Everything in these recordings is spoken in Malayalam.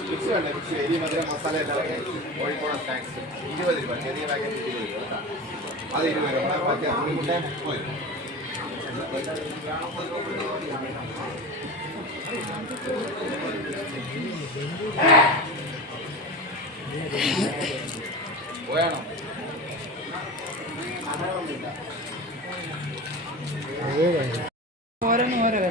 ഫിക്സ് വേണ്ട ഫിക്സ് എരി മധുര മസാല എല്ലാം കോഴിക്കോട് സ്നാക്സ് ഇരുപത് രൂപ ചെറിയ പാക്കറ്റ് ഇരുപത് രൂപ അത് ഇരുപത് രൂപ മറ്റേ ഉണ്ണിക്കുട്ടൻ മുപ്പത് രൂപ പോയാണോ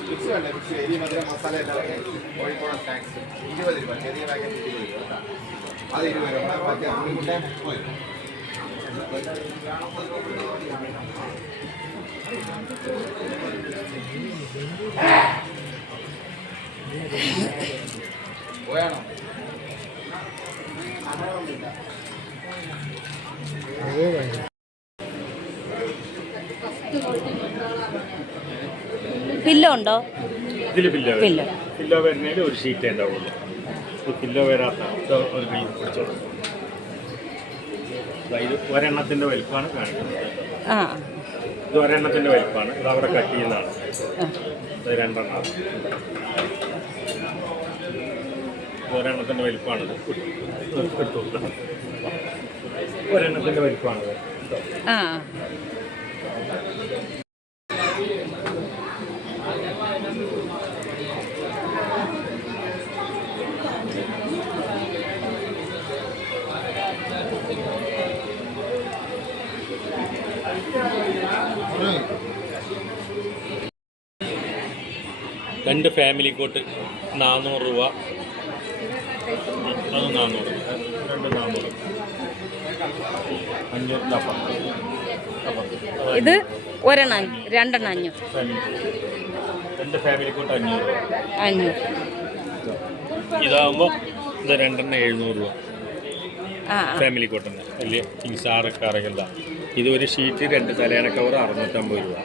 ഫിക്സ് വേണ്ട ഫിക്സ് എരി മധുര മസാല കോഴിക്കോട് സ്നാക്സ് ഇരുപത് രൂപ ചെറിയ പാക്കറ്റ് ഇരുപത് രൂപ. അത് ഇരുപത് രൂപ. ഉണ്ണിക്കുട്ടൻ മുപ്പത് രൂപ പില്ലോ ഉണ്ടോ ഇതിൽ പില്ലോ പില്ലോ. പില്ലോ വരുന്നതിൽ ഒരു ഷീറ്റേ ഉണ്ടാവുള്ളൂ. പില്ലോ വരാത്ത ഒരു കൈ പിടിച്ചോളൂ. ഇത് ഒരെണ്ണത്തിന്റെ വലിപ്പമാണ് കാണിക്കുന്നത്. ആ. ഇത് ഒരെണ്ണത്തിന്റെ വലിപ്പമാണ്. ഇത് അവിടെ കട്ട് ചെയ്യുന്നതാണ്. ഇത് രണ്ടെണ്ണം. ഒരെണ്ണത്തിന്റെ വലിപ്പമാണിത് ഒരെണ്ണത്തിന്റെ വലിപ്പമാണിത് ആ. രണ്ട് ഫാമിലി കോട്ട് നാനൂറ് രൂപ. അത് നാനൂറ് രണ്ട് നാനൂറ് അപ്പം ഇത് ഒരെണ്ണം രണ്ടെണ്ണം അഞ്ഞൂറ്. രണ്ട് ഫാമിലി കോട്ട് അഞ്ഞൂറ് അഞ്ഞൂറ്. ഇതാകുമ്പോൾ ഇത് രണ്ടെണ്ണം എഴുന്നൂറ് രൂപ. ഫാമിലി കോട്ടന്റെ വലിയ കിങ്സാറ് കറകല്ല ഇത് ഒരു ഷീറ്റ് രണ്ട് തലയണ കവർ അറുന്നൂറ്റമ്പത് രൂപ.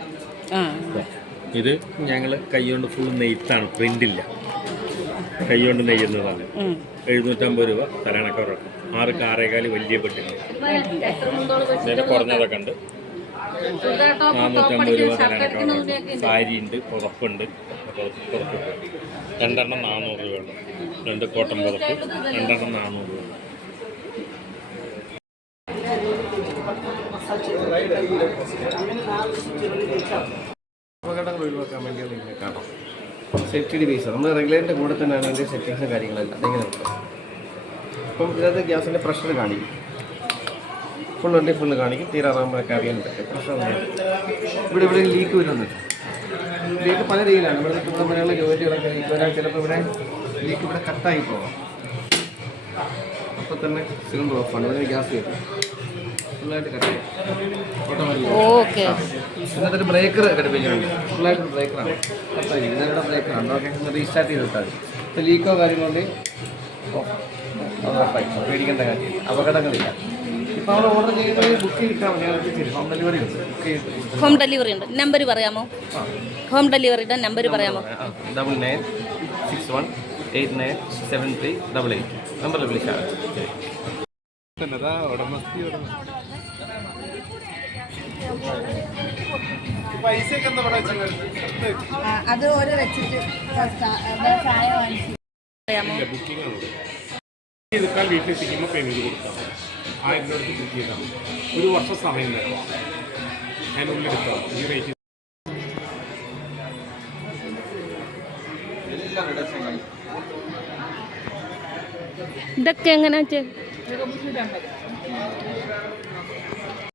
ഇത് ഞങ്ങൾ കൈകൊണ്ട് ഫുൾ നെയ്ത്താണ് പ്രിന്റില്ല കൈകൊണ്ട് നെയ്യുന്നതാണ്. എഴുന്നൂറ്റമ്പത് രൂപ തലയണ കവർ ആറ് കാറേകാൽ വലിയ പെട്ടികൾ നേരെ കുറഞ്ഞതൊക്കെ ഉണ്ട്. നാനൂറ്റമ്പത് രൂപ തലയണ കവർ സാരി ഉണ്ട് പുതപ്പുണ്ട്. പുതപ്പ് രണ്ടെണ്ണം നാനൂറ് രൂപ ഉണ്ട് രണ്ട് കോട്ടൺ പുതപ്പ് രണ്ടെണ്ണം നാനൂറ് രൂപ. അപകടങ്ങൾ ഒഴിവാക്കാൻ വേണ്ടിയാണ് ഇങ്ങനെ കാണാം. സേഫ്റ്റി പീസ് നമ്മൾ റെഗുലേറ്ററിന്റെ കൂടെ തന്നെയാണ് അതിന്റെ സെറ്റിങ്സും കാര്യങ്ങളെല്ലാം അതെങ്ങനെ നമുക്ക് അപ്പം ഇതിനകത്ത് ഗ്യാസിന്റെ പ്രഷർ കാണിക്കും. ഫുൾ വണ്ടി ഫുള്ള് കാണിക്കും. തീരാറാകുമ്പോഴൊക്കെ അറിയാൻ പറ്റും പ്രഷർ ഇവിടെ ഇവിടെ ലീക്ക് വരുന്നുണ്ട്. ലീക്ക് പല രീതിയിലാണ്. ഇവിടെ ഇവിടെ മലയാള ജോലികളൊക്കെ ലീക്ക് വരാൻ ചിലപ്പോൾ ഇവിടെ ലീക്ക് ഇവിടെ കട്ടായി പോകാം. അപ്പോൾ തന്നെ സിലിണ്ടർ ഓഫാണ് ഇവിടെ ഗ്യാസ് കിട്ടും ഫുള്ളായിട്ട് കട്ടായി ഓട്ടോമാറ്റിക് ഓക്കെ എന്നിട്ടൊരു ബ്രേക്കർ ഘടിപ്പിച്ചിട്ടുണ്ട് ഫുള്ളായിട്ട് ബ്രേക്കറാണ് അപ്പോൾ ഇതിവിടെ ബ്രേക്കറാണ് ഓക്കെ റീസ്റ്റാർട്ട് ചെയ്തിട്ടാൽ ഇപ്പോൾ ലീക്കോ കാര്യങ്ങളുണ്ട് പേടിക്കേണ്ട കാര്യമില്ല അപകടങ്ങളില്ല. ഇപ്പോൾ നമ്മൾ ഓർഡർ ചെയ്യുന്നത് ബുക്ക് ചെയ്തിട്ടാൽ മതി. ഹോം ഡെലിവറി ഉണ്ട്. ബുക്ക് ചെയ്തിട്ട് ഹോം ഡെലിവറി ഉണ്ട്. നമ്പർ പറയാമോ? ആ. ഹോം ഡെലിവറിയുടെ നമ്പർ പറയാമോ? Double nine six one eight nine seven three double eight നമ്പറിൽ വിളിച്ചാൽ എന്താ ഇവിടെ അത് ഓരോ വെച്ചിട്ട് ചായ വാങ്ങിച്ചു. ചെയ്തിട്ടാൽ വീട്ടിലെത്തിക്കുമ്പോൾ പേയ്മെന്റ് കൊടുക്കാം. ആയിരം രൂപ ബുക്ക് ചെയ്താൽ മതി. ഒരു വർഷം സമയം തരാം അതിനുള്ളിൽ എടുക്കാം. ഈ റേറ്റ് എല്ലാം ഇതൊക്കെ എങ്ങനെയാ